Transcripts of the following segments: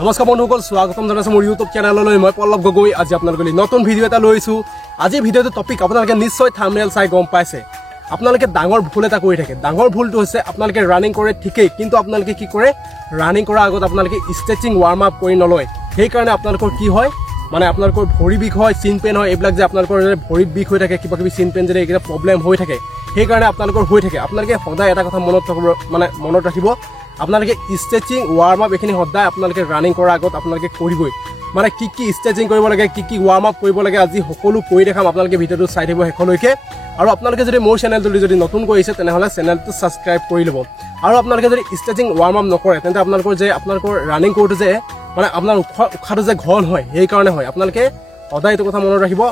নমস্কাৰ বন্ধুসকল, স্বাগতম জনাইছোঁ মোৰ ইউটিউব চেনেললৈ। মই পল্লৱ গগৈ। আজি আপোনালোকলৈ নতুন ভিডিঅ' এটা লৈছোঁ। আজিৰ ভিডিঅ'টো টপিক আপোনালোকে নিশ্চয় থাম্বনেইল চাই গম পাইছে। আপোনালোকে ডাঙৰ ভুল এটা কৰি থাকে। ডাঙৰ ভুলটো হৈছে আপোনালোকে ৰানিং কৰে ঠিকেই, কিন্তু আপোনালোকে কি কৰে, ৰানিং কৰাৰ আগত আপোনালোকে ষ্ট্ৰেচিং ৱাৰ্ম আপ কৰি নলয়। সেইকাৰণে আপোনালোকৰ কি হয়, মানে আপোনালোকৰ ভৰি বিষ হয়, চিন পেইন হয়, এইবিলাক যে আপোনালোকৰ ভৰিত বিষ হৈ থাকে, কিবা কিবি চিন পেইন যদি এইকেইটা প্ৰব্লেম হৈ থাকে, সেইকাৰণে আপোনালোকৰ হৈ থাকে। আপোনালোকে সদায় এটা কথা মনত ৰাখিব, আপোনালোকে ষ্ট্ৰেচিং ৱাৰ্ম আপ এইখিনি সদায় আপোনালোকে ৰানিং কৰাৰ আগত আপোনালোকে কৰিবই। মানে কি কি ষ্ট্ৰেচিং কৰিব লাগে, কি কি ৱাৰ্ম আপ কৰিব লাগে, আজি সকলো কৰি দেখাম। আপোনালোকে ভিডিঅ'টো চাই থাকিব শেষলৈকে। আৰু আপোনালোকে যদি মোৰ চেনেলটো যদি নতুন কৰিছে তেনেহ'লে চেনেলটো ছাবস্ক্ৰাইব কৰি ল'ব। আৰু আপোনালোকে যদি ষ্ট্ৰেচিং ৱাৰ্ম আপ নকৰে তেন্তে আপোনালোকৰ ৰানিং কৰোঁতে যে মানে আপোনাৰ উশাহটো যে ঘন হয়, সেইকাৰণে হয়। আপোনালোকে সদায় এইটো কথা মনত ৰাখিব,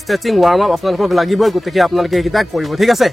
ষ্ট্ৰেচিং ৱাৰ্ম আপ আপোনালোকক লাগিবই, গতিকে আপোনালোকে এইকেইটা কৰিব, ঠিক আছে।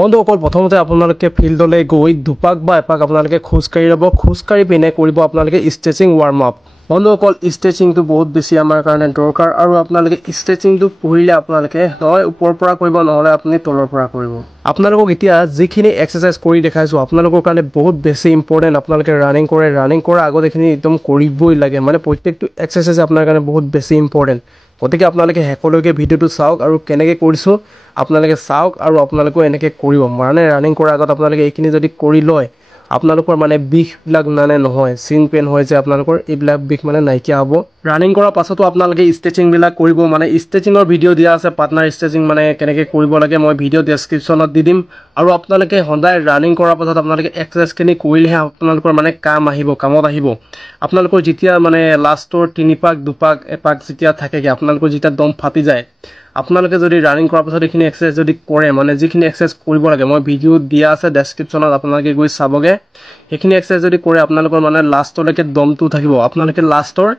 বন্ধুসকল, প্ৰথমতে আপোনালোকে ফিল্ডলৈ গৈ দুপাক বা এপাক আপোনালোকে খোজকাঢ়ি ল'ব। খোজকাঢ়ি পিনে কৰিব আপোনালোকে ষ্ট্ৰেচিং ৱাৰ্ম আপ। বন্ধুসকল, ষ্ট্ৰেচিংটো বহুত বেছি আমাৰ কাৰণে দৰকাৰ। আৰু আপোনালোকে ষ্ট্ৰেচিংটো কৰিলে আপোনালোকে নহয় ওপৰৰ পৰা কৰিব, নহ'লে আপুনি তলৰ পৰা কৰিব। আপোনালোকক এতিয়া যিখিনি এক্সাৰচাইজ কৰি দেখাইছোঁ আপোনালোকৰ কাৰণে বহুত বেছি ইম্পৰ্টেণ্ট। আপোনালোকে ৰানিং কৰাৰ আগত এইখিনি একদম কৰিবই লাগে। মানে প্ৰত্যেকটো এক্সাৰচাইজ আপোনাৰ কাৰণে বহুত বেছি ইম্পৰ্টেণ্ট। গতিকে আপোনালোকে শেষলৈকে ভিডিঅ'টো চাওক আৰু কেনেকৈ কৰিছোঁ আপোনালোকে চাওক, আৰু আপোনালোকেও এনেকৈ কৰিব। মানে ৰানিং কৰাৰ আগত আপোনালোকে এইখিনি যদি কৰি লয়, আপোনালোকৰ মানে বিষবিলাক মানে নহয়, চিন পেইন হয় যে আপোনালোকৰ, এইবিলাক বিষ মানে নাইকিয়া হ'ব। ৰানিং কৰাৰ পাছতো আপোনালোকে ষ্ট্ৰেচিংবিলাক কৰিব। মানে ষ্ট্ৰেচিঙৰ ভিডিঅ' দিয়া আছে, পাৰ্টনাৰ ষ্ট্ৰেচিং মানে কেনেকৈ কৰিব লাগে, মই ভিডিঅ' ডেছক্ৰিপশ্যনত দি দিম। আৰু আপোনালোকে সদায় ৰানিং কৰাৰ পাছত আপোনালোকে এক্সাৰচাইজখিনি কৰিলেহে আপোনালোকৰ মানে কামত আহিব। আপোনালোকৰ যেতিয়া মানে লাষ্টৰ 3 পাক 2 পাক এপাক যেতিয়া থাকেগৈ, আপোনালোকৰ যেতিয়া দম ফাটি যায়, আপোনালোকে যদি ৰানিং কৰাৰ পাছত এইখিনি এক্সাৰচাইজ যদি কৰে, মানে যিখিনি এক্সাৰচাইজ কৰিব লাগে, মই ভিডিঅ' দিয়া আছে ডেছক্ৰিপশ্যনত, আপোনালোকে গৈ চাবগৈ। সেইখিনি এক্সাৰচাইজ যদি কৰে আপোনালোকৰ মানে লাষ্টলৈকে দমটো থাকিব। আপোনালোকে লাষ্টৰ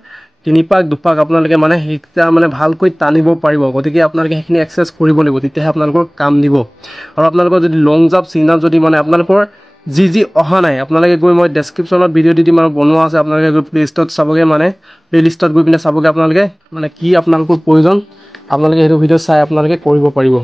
3 পাক 2 পাক আপোনালোকে মানে সেইকেইটা মানে ভালকৈ টানিব পাৰিব। গতিকে আপোনালোকে সেইখিনি এক্সাৰচাইজ কৰিব লাগিব, তেতিয়াহে আপোনালোকৰ কাম দিব। আৰু আপোনালোকৰ যদি লং জাম্প চিন জাম্প যদি মানে আপোনালোকৰ যি অহা নাই, আপোনালোকে গৈ মই ডেছক্ৰিপশ্যনত ভিডিঅ' দি দিম আৰু বনোৱা আছে, আপোনালোকে গৈ প্লেলিষ্টত চাবগৈ। মানে প্লেলিষ্টত গৈ পিনে চাবগৈ আপোনালোকে মানে কি আপোনালোকৰ প্ৰয়োজন, আপোনালোকে সেইটো ভিডিঅ' চাই আপোনালোকে কৰিব পাৰিব।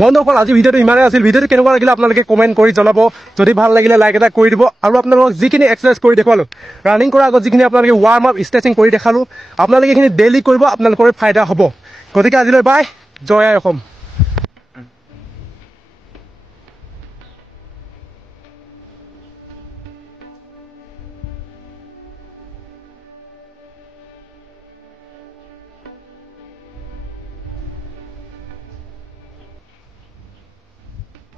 বন্ধুসকল আজি ভিডিঅ'টো ইমানেই আছিল। ভিডিঅ'টো কেনেকুৱা লাগিলে আপোনালোকে কমেণ্ট কৰি জনাব। যদি ভাল লাগিলে লাইক এটা কৰি দিব। আৰু আপোনালোকক যিখিনি এক্সাৰচাইজ কৰি দেখুৱালোঁ, ৰানিং কৰাৰ আগত যিখিনি আপোনালোকে ৱাৰ্ম আপ ষ্ট্ৰেচিং কৰি দেখালোঁ, আপোনালোকে এইখিনি ডেইলি কৰিব, আপোনালোকৰ ফাইদা হ'ব। গতিকে আজিলৈ বাই, জয় আই অসম।